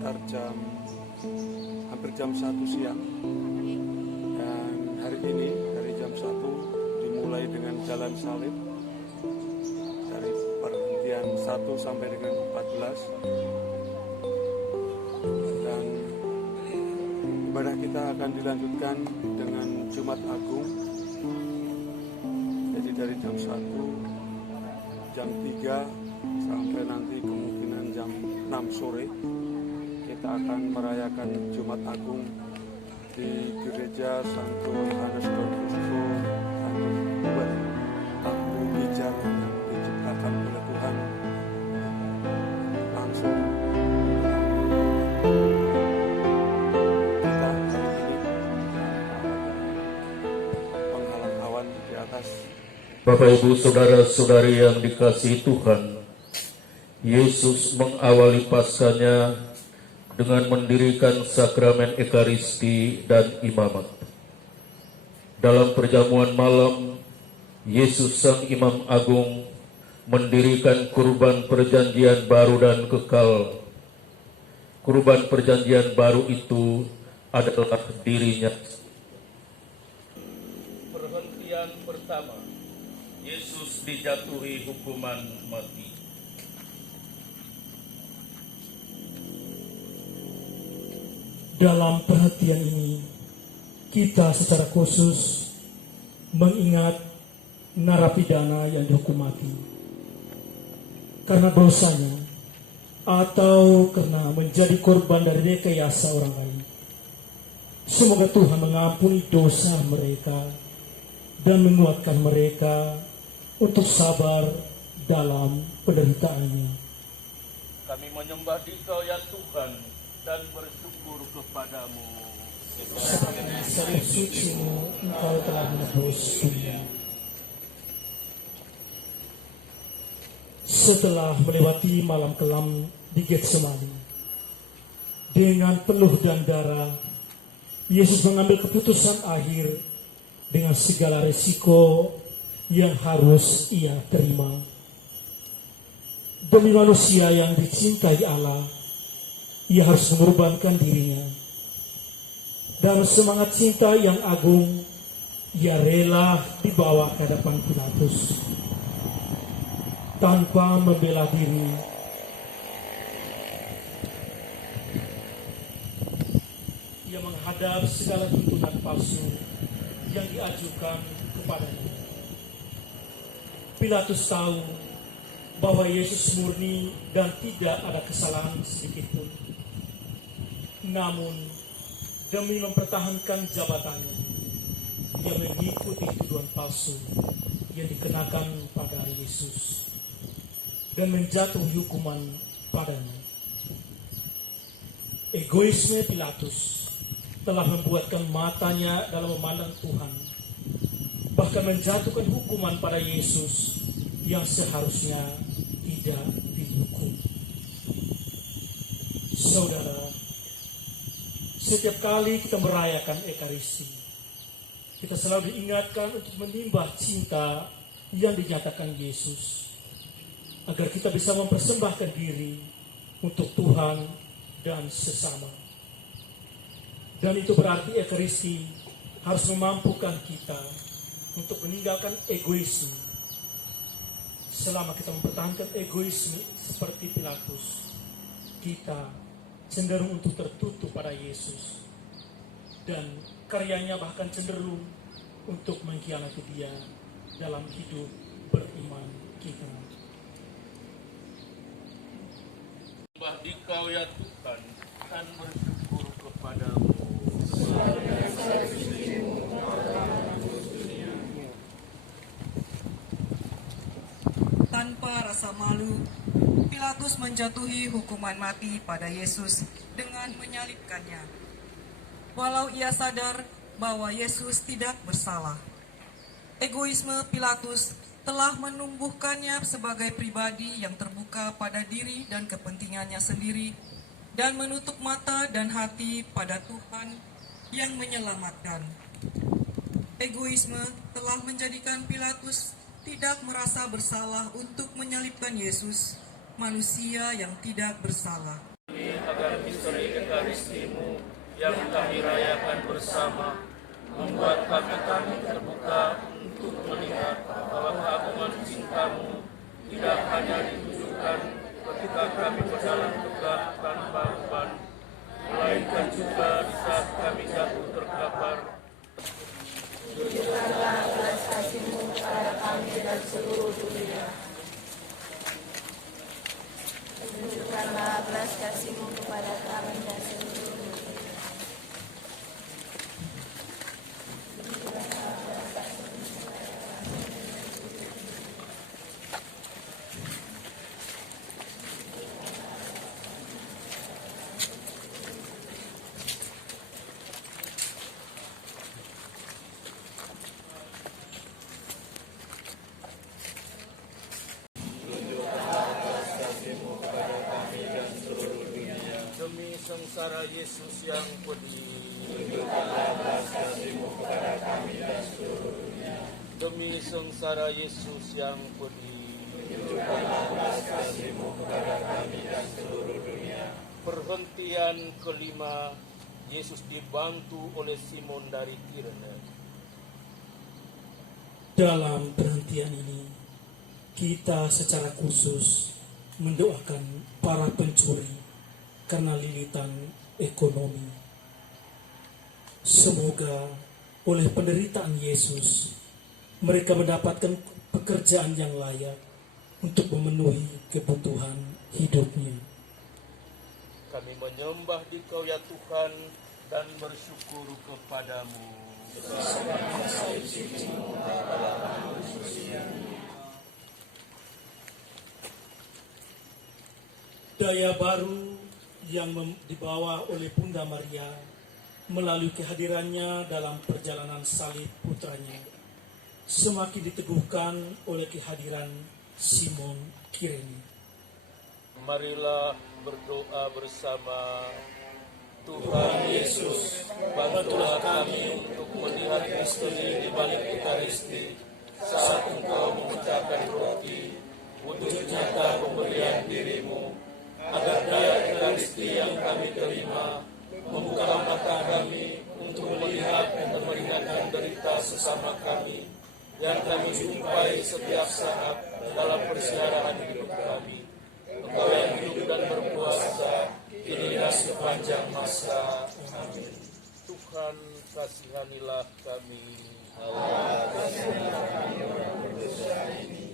sekitar hampir jam 1 siang. Dan hari ini dari jam 1 dimulai dengan jalan salib dari perhentian 1 sampai dengan 14. Dan ibadah kita akan dilanjutkan dengan Jumat Agung. Jadi dari jam 1, jam 3 sampai nanti kemungkinan jam 6 sore kita akan merayakan Jumat Agung di Gereja Santo Yohanes Don Bosco Tanjung Uban, Lampu Hijau yang diciptakan oleh Tuhan langsung kita hari ini penghalang awan di atas. Bapak Ibu Saudara-saudari yang dikasihi Tuhan, Yesus mengawali Paskahnya dengan mendirikan sakramen Ekaristi dan imamat. Dalam perjamuan malam, Yesus Sang Imam Agung mendirikan kurban perjanjian baru dan kekal. Kurban perjanjian baru itu adalah dirinya. Perhentian pertama, Yesus dijatuhi hukuman mati. Dalam perhatian ini, kita secara khusus mengingat narapidana yang dihukum mati karena dosanya atau karena menjadi korban dari rekayasa orang lain. Semoga Tuhan mengampuni dosa mereka dan menguatkan mereka untuk sabar dalam penderitaannya. Kami menyembah Dikau ya Tuhan dan bersyukur kepadamu. Sebagai salib suci-Mu, Engkau telah menebus dunia. Setelah melewati malam kelam di Getsemani, dengan peluh dan darah, Yesus mengambil keputusan akhir dengan segala resiko yang harus Ia terima. Demi manusia yang dicintai Allah, Ia harus mengorbankan dirinya. Dan semangat cinta yang agung, Ia rela dibawa ke hadapan Pilatus. Tanpa membela diri, Ia menghadap segala tuntutan palsu yang diajukan kepadanya. Pilatus tahu bahwa Yesus murni dan tidak ada kesalahan sedikitpun. Namun, demi mempertahankan jabatannya, ia mengikuti tuduhan palsu yang dikenakan pada Yesus dan menjatuhi hukuman padanya. Egoisme Pilatus telah membuatkan matanya dalam memandang Tuhan, bahkan menjatuhkan hukuman pada Yesus yang seharusnya tidak dihukum. Saudara, setiap kali kita merayakan Ekaristi, kita selalu diingatkan untuk menimbah cinta yang dinyatakan Yesus, agar kita bisa mempersembahkan diri untuk Tuhan dan sesama. Dan itu berarti Ekaristi harus memampukan kita untuk meninggalkan egoisme. Selama kita mempertahankan egoisme seperti Pilatus, kita cenderung untuk tertutup pada Yesus, dan karyanya bahkan cenderung untuk mengkhianati Dia dalam hidup beriman kita. Sembah Dikau ya Tuhan dan bersyukur kepadamu. Tanpa rasa malu, Pilatus menjatuhi hukuman mati pada Yesus dengan menyalibkannya. Walau ia sadar bahwa Yesus tidak bersalah, egoisme Pilatus telah menumbuhkannya sebagai pribadi yang terbuka pada diri dan kepentingannya sendiri, dan menutup mata dan hati pada Tuhan yang menyelamatkan. Egoisme telah menjadikan Pilatus tidak merasa bersalah untuk menyalibkan Yesus, manusia yang tidak bersalah. agar misteri Ekaristimu yang kami rayakan bersama membuat kami terbuka untuk melihat bahwa keagungan cintamu tidak hanya ditunjukkan ketika kami berjalan tegak tanpa beban, melainkan juga di saat kami jatuh terkapar. Tunjukkanlah belas kasih-Mu kepada kami dan seluruh dunia. Tunjukkanlah belas kasih-Mu kepada kami dan seluruh dunia. Demi sengsara Yesus yang pedih, demi sengsara Yesus yang pedih, perhentian kelima, Yesus dibantu oleh Simon dari Kirene. Dalam perhentian ini, kita secara khusus mendoakan para pencuri karena lilitan ekonomi. Semoga oleh penderitaan Yesus, mereka mendapatkan pekerjaan yang layak untuk memenuhi kebutuhan hidupnya. Kami menyembah Dikau ya Tuhan dan bersyukur kepadamu. Daya baru yang dibawa oleh Bunda Maria melalui kehadirannya dalam perjalanan salib putranya semakin diteguhkan oleh kehadiran Simon Kirene. Marilah berdoa bersama. Tuhan Yesus, bantulah kami untuk melihat misteri di balik Ekaristi saat Engkau memecahkan roti, wujud nyata pemberian dirimu, agar daya Ekaristi yang kami terima membuka mata kami untuk melihat dan meringankan derita sesama kami yang kami jumpai setiap saat dalam persiaran hidup kami. Engkau yang hidup dan berkuasa kini dan sepanjang masa. Amin. Tuhan kasihanilah kami. Allah kasihanilah kami orang berdosa ini.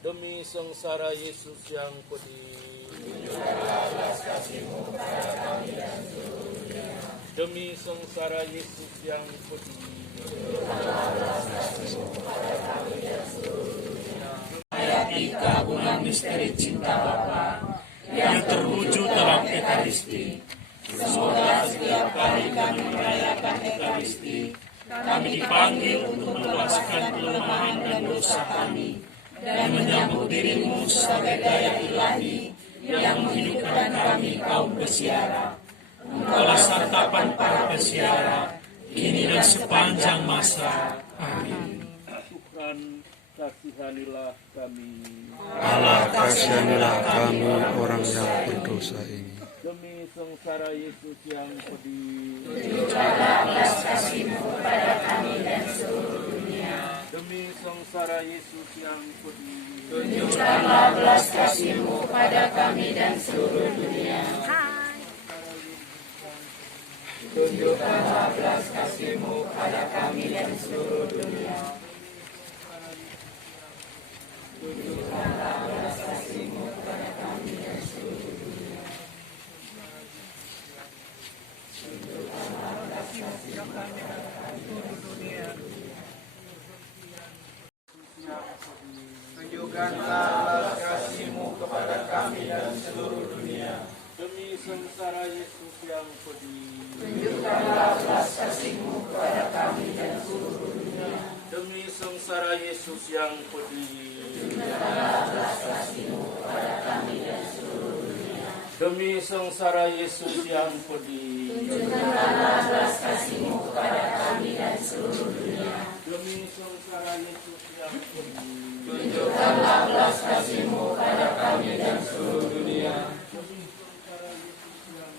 Demi sengsara Yesus yang pedih, tunjukkanlah belas kasih-Mu kepada kami dan seluruh dunia. Demi sengsara Yesus yang pedih, tunjukkanlah belas kasih-Mu kepada kami dan seluruh dunia. Hayati keagungan misteri cinta Bapa yang terwujud dalam Ekaristi. Semoga setiap kali kami merayakan Ekaristi, kami dipanggil untuk meluaskan kelemahan dan dosa kami dan menyambut dirimu sebagai daya ilahi yang menghidupkan kami kaum peziarah. Engkaulah santapan para peziarah, kini dan sepanjang masa. Amin. Tuhan kasihanilah kami. Allah kasihanilah kami orang yang berdosa ini. Demi sengsara Yesus yang pedih, Tunjukkanlah belas kasih-Mu kepada kami dan seluruh dunia. demi sengsara Yesus yang pedih, Tunjukkanlah belas kasih-Mu kepada kami dan seluruh dunia. Tunjukkanlah belas kasih-Mu kepada kami dan seluruh dunia. Tunjukkanlah belas kasih-Mu kepada kami dan seluruh dunia. Tunjukkanlah belas kasih-Mu kepada kami dan seluruh dunia. tunjukkanlah belas kasih-Mu kepada kami dan seluruh dunia. Demi sengsara Yesus yang pedih, Tunjukkanlah belas kasih-Mu kepada kami dan seluruh dunia. demi sengsara Yesus yang pedih, Tunjukkanlah belas kasih-Mu kepada kami dan seluruh dunia. demi sengsara Yesus yang pedih, Tunjukkanlah belas kasih-Mu kepada kami dan seluruh dunia. demi sengsara Yesus yang pedih, Tunjukkanlah belas kasih-Mu kepada kami dan seluruh dunia. demi sengsara Yesus yang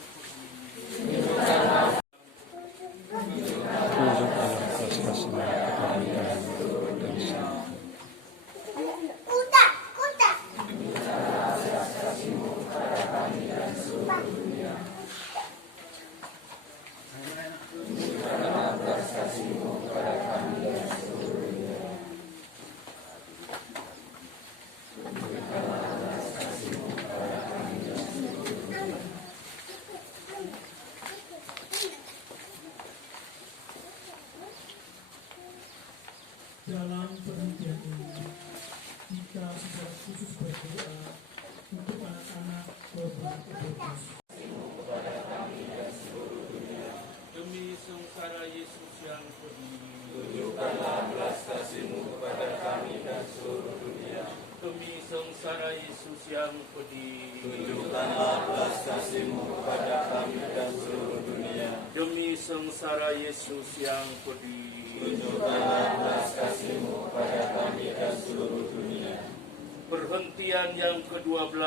Dalam penelitian ini, kita secara khusus berdoa untuk anak-anak korban abortus. Demi sengsara Yesus yang pedih, Tunjukkanlah belas kasih-Mu kepada kami dan seluruh dunia. demi sengsara Yesus yang pedih, Tunjukkanlah belas kasih-Mu kepada kami dan seluruh dunia. demi sengsara Yesus yang pedih, Tunjukkanlah belas kasih-Mu kepada kami dan seluruh dunia. perhentian yang ke-12,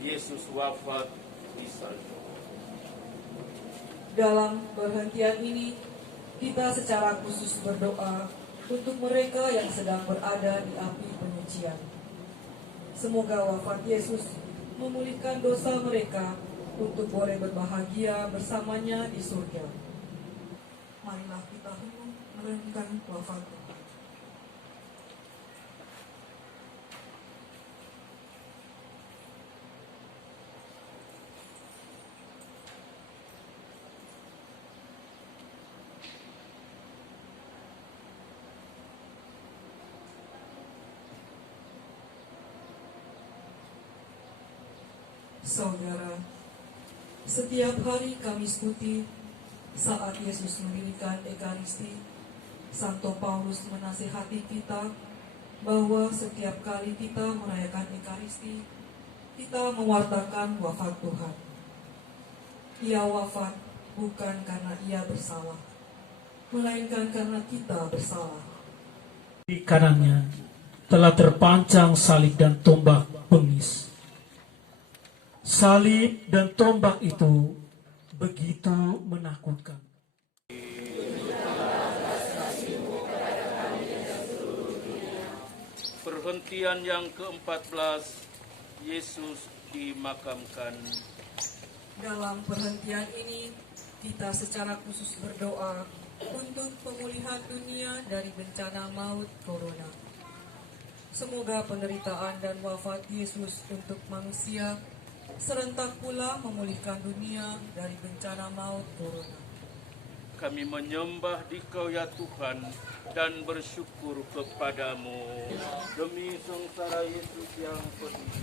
Yesus wafat di salib. Dalam perhentian ini, kita secara khusus berdoa untuk mereka yang sedang berada di api penyucian. Semoga wafat Yesus memulihkan dosa mereka untuk boleh berbahagia bersamanya di surga. Marilah kita merenungkan wafat Tuhan. Saudara, setiap hari Kamis Putih saat Yesus mendirikan Ekaristi, Santo Paulus menasihati kita bahwa setiap kali kita merayakan Ekaristi, kita mewartakan wafat Tuhan. Ia wafat bukan karena ia bersalah, melainkan karena kita bersalah. Di kanannya telah terpancang salib dan tombak bengis. Salib dan tombak itu begitu menakutkan. Perhentian yang ke-14, Yesus dimakamkan. Dalam perhentian ini, kita secara khusus berdoa untuk pemulihan dunia dari bencana maut corona. Semoga penderitaan dan wafat Yesus untuk manusia serentak pula memulihkan dunia dari bencana maut corona. Kami menyembah Dikau ya Tuhan dan bersyukur kepadamu demi sengsara Yesus yang pedih.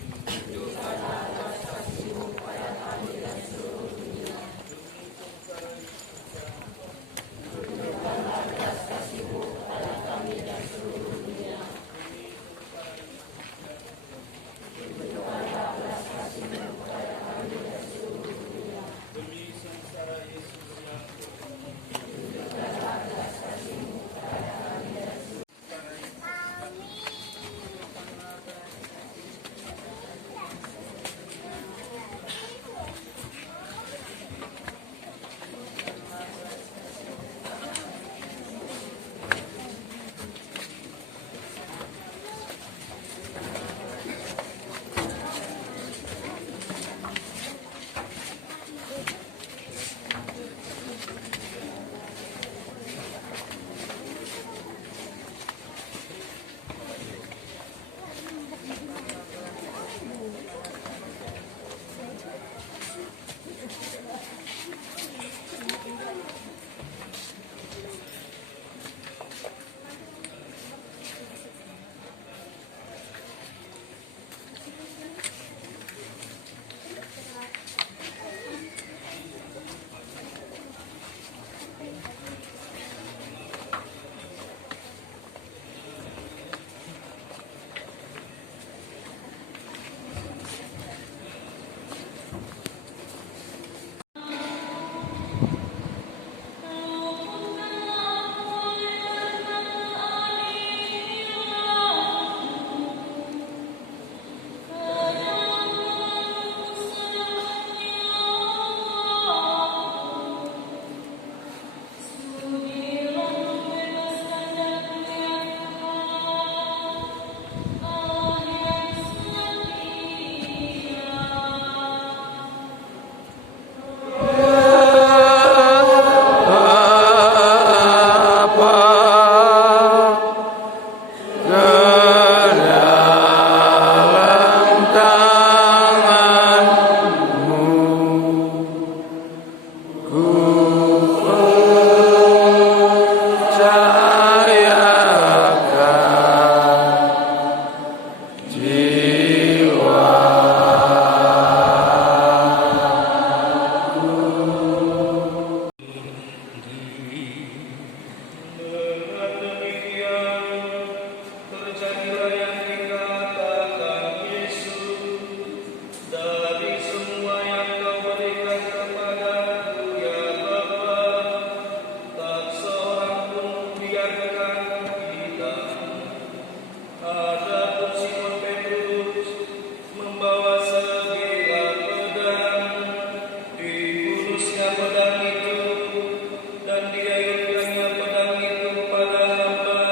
dan diayunkannya pedang itu pada hamba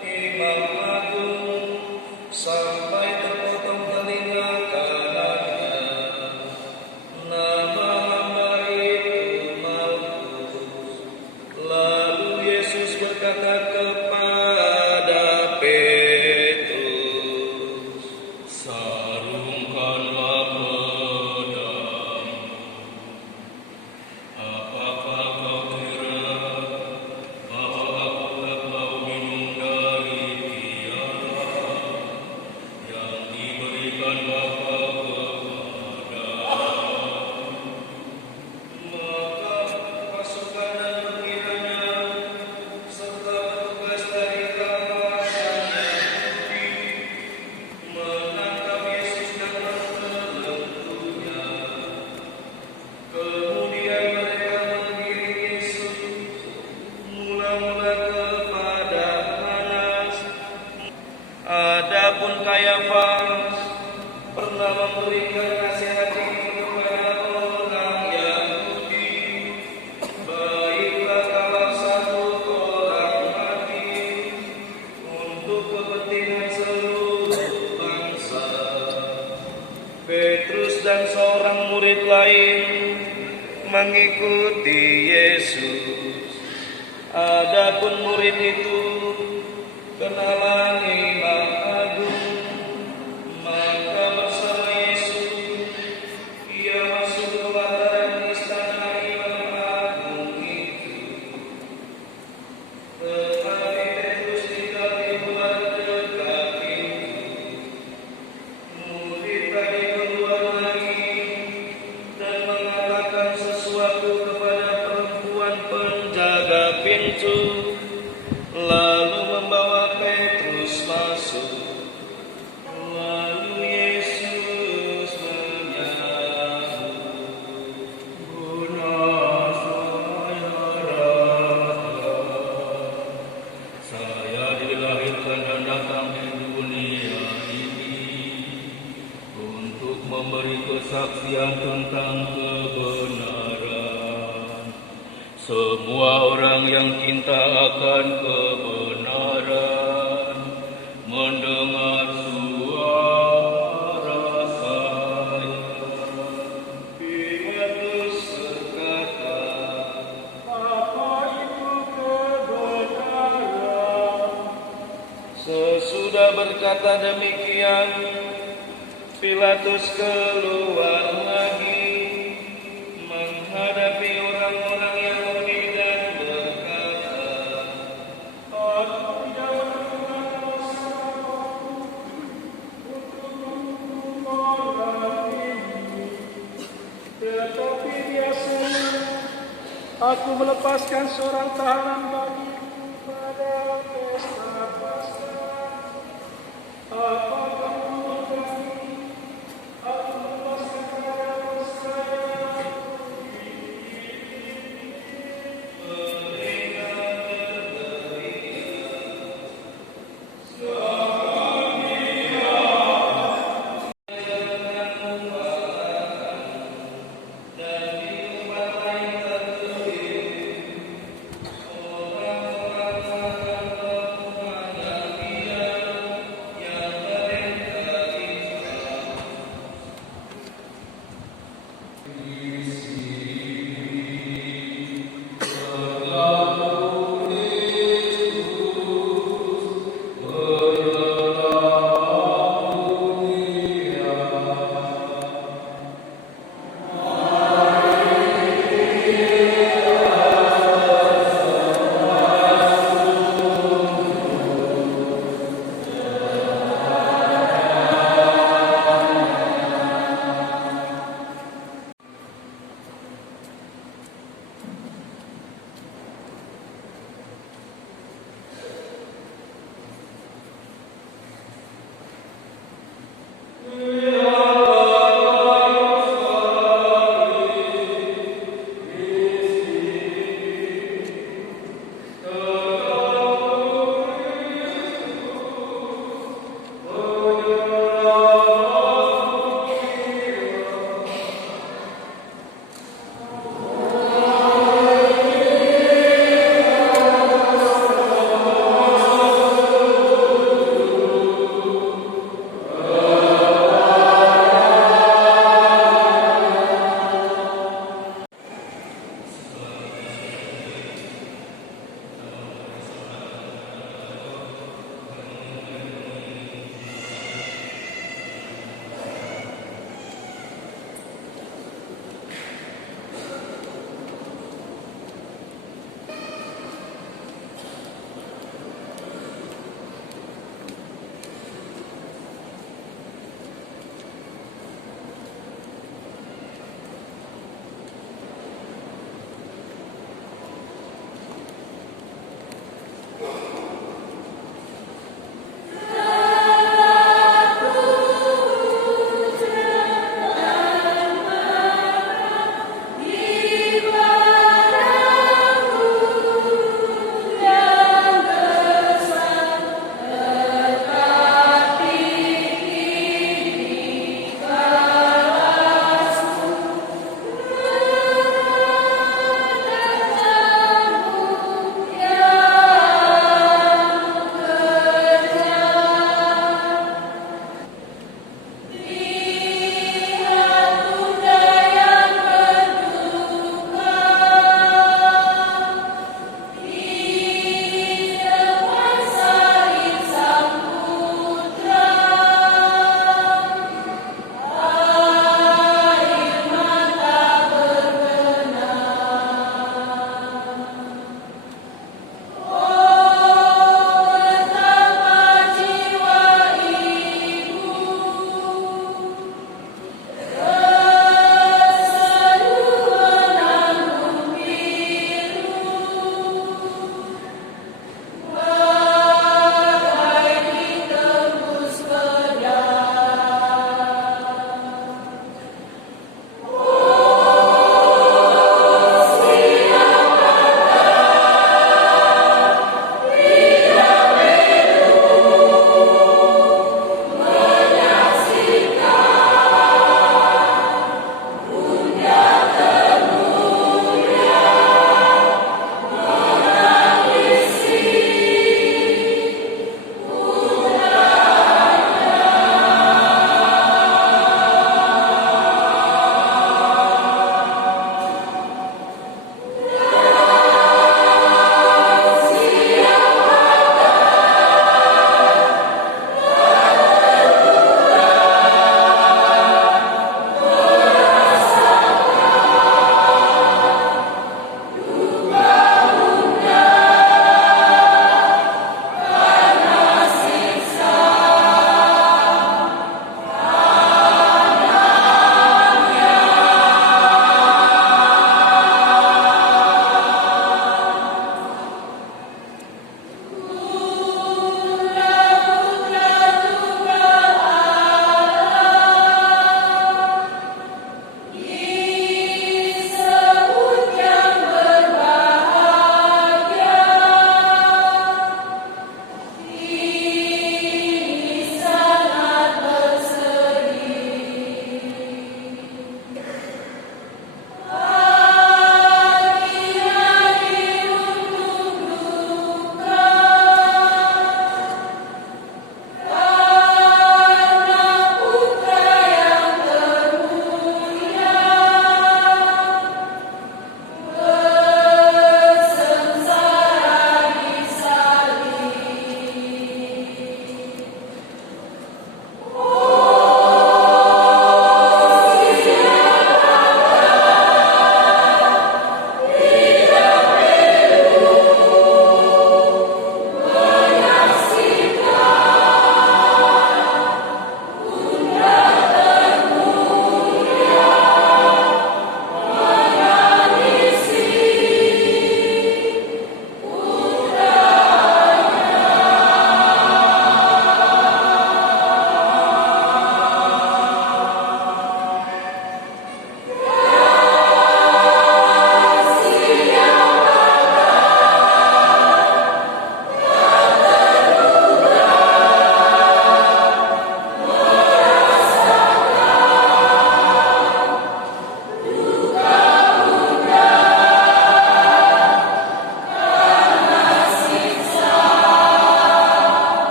Imam Agung sampai terpotong telinga kanannya. Nama hamba itu Malkus. Lalu Yesus berkata kepada Petrus, "Sarungkanlah pedang. Apakah kau kira bahwa aku tak mau minum dari tiara yang diberikan Bapa kepadaku?" Maka pasukan dan perwiranya serta petugas dari kawasan Yahudi menangkap Yesus dan membelenggunya. Kemudian mereka menggiring Yesus mula-mula kepada Hanas. Adapun Kayafas pernah memberikan nasihat ini kepada orang Yahudi, "Baiklah kalau satu orang mati untuk kepentingan seluruh bangsa." Petrus dan seorang murid lain mengikuti Yesus. Adapun murid itu kenalan Imam Agung, maka bersama Yesus ia masuk ke pelataran istana Imam Agung itu. Tetapi Petrus tinggal di luar dekat pintu. Murid tadi keluar lagi dan mengatakan sesuatu kepada perempuan penjaga pintu, lalu membawa Petrus masuk. Lalu Yesus menyahut, "Guna saya rasa saya dilahirkan dan datang di dunia ini untuk memberi kesaksian tentang kebenaran. Semua orang yang cinta akan kebenaran mendengar suara saya." Pilatus berkata, "Apa itu kebenaran?" Sesudah berkata demikian, Pilatus keluar lagi menghadapi orang-orang Yahudi dan berkata, "Aku tidak melakukan dosa untuk menghukum orang ini, tetapi biasanya aku melepaskan seorang tahanan bagiku pada pesta Paskah. Apakah mengurungkan aku melepaskan tahanan saya?" Mereka berteriak,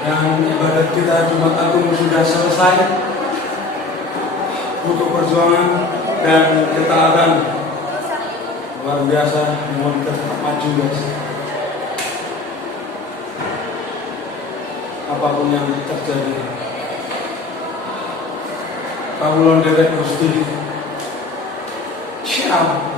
Dan ibadat kita Jumat Agung sudah selesai. Butuh perjuangan dan ketaatan luar biasa. Mohon kita tetap maju, guys. Apapun yang terjadi, Kawulon derek Gusti siap